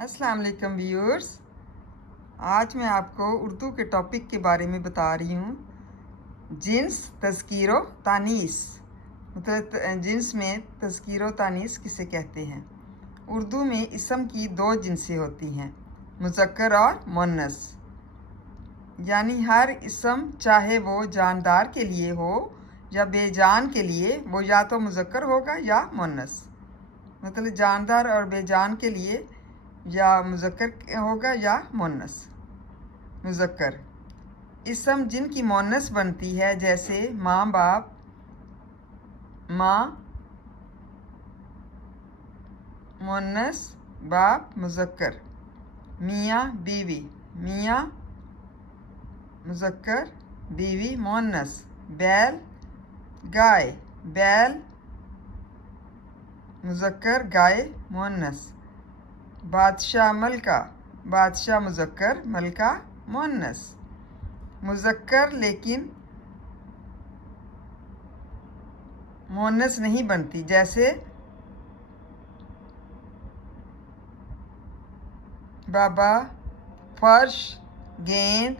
अस्सलाम वालेकुम व्यूअर्स। आज मैं आपको उर्दू के टॉपिक के बारे में बता रही हूँ। जिन्स तज़कीर व तानीस, मतलब जिन्स में तज़कीर व तानीस किसे कहते हैं। उर्दू में इसम की दो जिन्सें होती हैं, मुज़क्कर और मुअन्नस। यानी हर इसम चाहे वो जानदार के लिए हो या बेजान के लिए, वो या तो मुज़क्कर होगा या मुअन्नस। मतलब जानदार और बेजान के लिए या मुज़क्कर होगा या मुअन्नस। मुज़क्कर इसम जिनकी मुअन्नस बनती है, जैसे माँ बाप, माँ मुअन्नस, बाप मुज़क्कर। मियाँ बीवी, मियाँ मुज़क्कर, बीवी मुअन्नस। बैल गाय, बैल मुज़क्कर, गाय मुअन्नस। बादशाह मलका, बादशाह मुज़क्कर, मलका मुअन्नस। मुज़क्कर लेकिन मुअन्नस नहीं बनती, जैसे बाबा, फर्श, गेंद,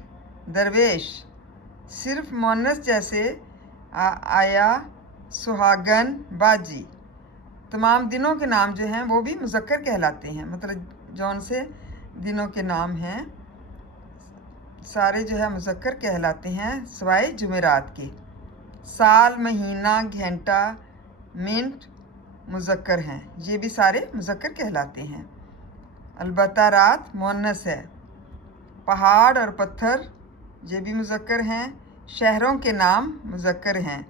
दरवेश। सिर्फ मुअन्नस जैसे आया, सुहागन, बाजी। तमाम दिनों के नाम जो हैं वो भी मुज़क्कर कहलाते हैं। मतलब जौन से दिनों के नाम हैं सारे जो है मुज़क्कर कहलाते हैं, सिवाय जुमेरात के। साल, महीना, घंटा, मिनट मुज़क्कर हैं, ये भी सारे मुज़क्कर कहलाते हैं। अलबत्ता रात मुअन्नस है। पहाड़ और पत्थर ये भी मुज़क्कर हैं। शहरों के नाम मुज़क्कर हैं।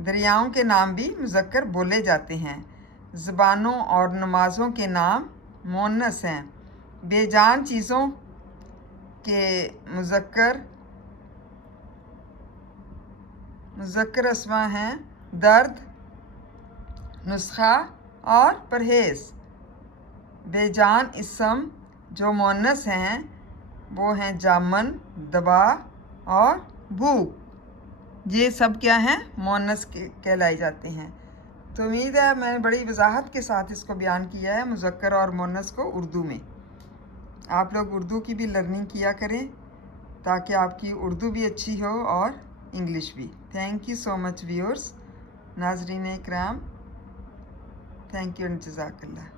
दरियाओं के नाम भी मुज़क्कर बोले जाते हैं। ज़बानों और नमाज़ों के नाम मुअन्नस हैं। बेजान चीज़ों के मुज़क्कर अस्मा हैं, दर्द, नुस्खा और परहेज़। बेजान इसम जो मुअन्नस हैं वो हैं जामन, दबा और भूख। ये सब क्या हैं, मुअन्नस कहलाए जाते हैं। तो उम्मीद है मैंने बड़ी वजाहत के साथ इसको बयान किया है, मुज़क्कर और मुअन्नस को उर्दू में। आप लोग उर्दू की भी लर्निंग किया करें ताकि आपकी उर्दू भी अच्छी हो और इंग्लिश भी। Thank you so much viewers, नाज़रीन इकराम, थैंक यू एंड जज़ाकल्लाह।